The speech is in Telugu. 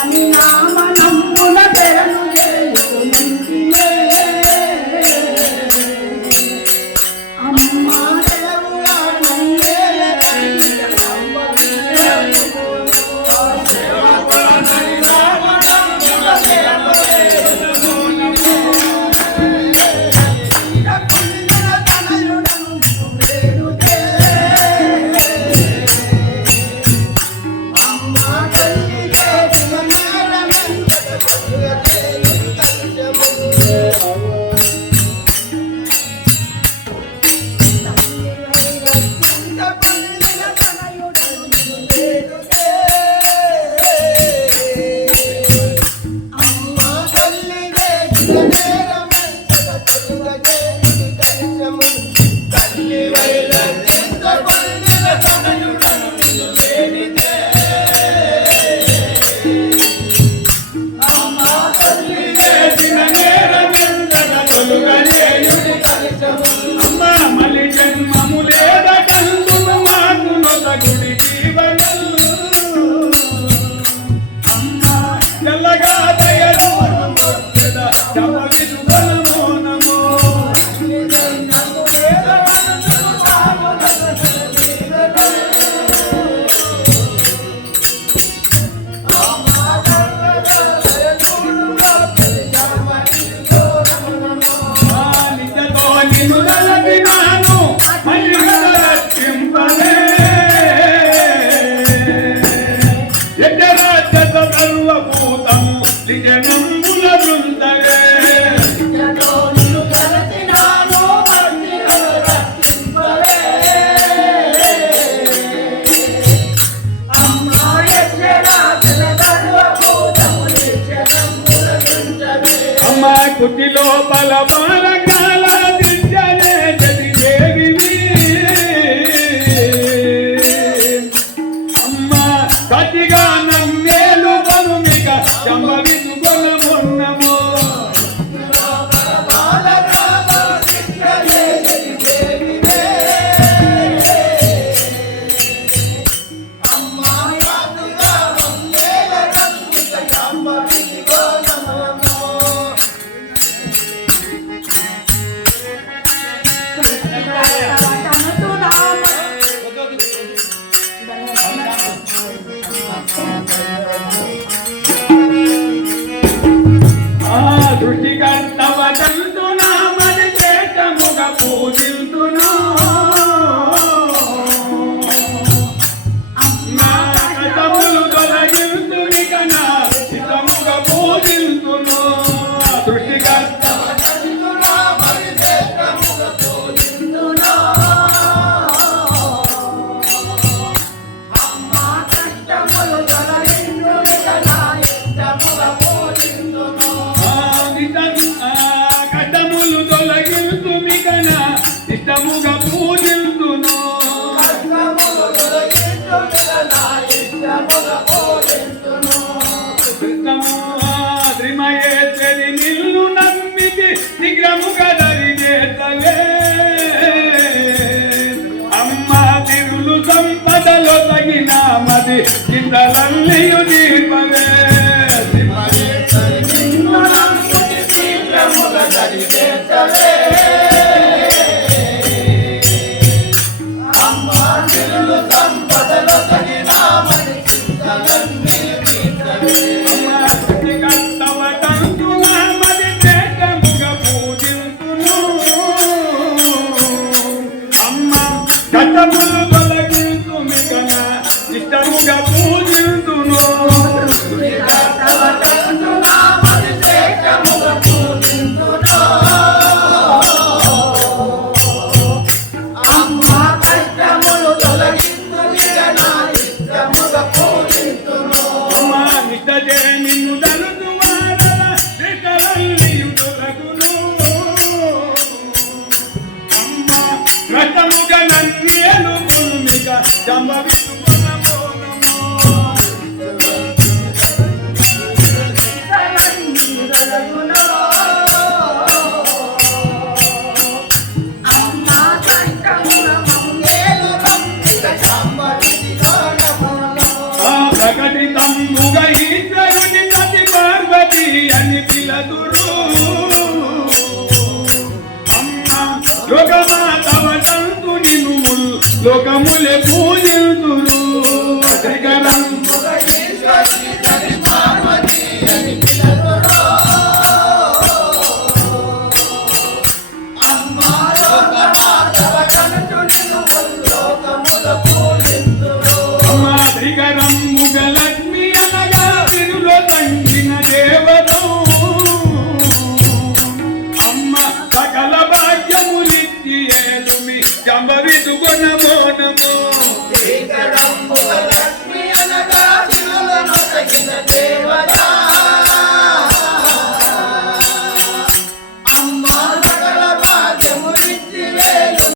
Ramina. జగత సర్వభూతం నిజనంబుల కుటిలో బలమాల నిగ్రముగా దరిచేతలే అమ్మ తిరులు సంపదలో తగిన మది కిందలన్నీయు దీపమే. అమ్మ తిరులు సంపద లోకములే పూ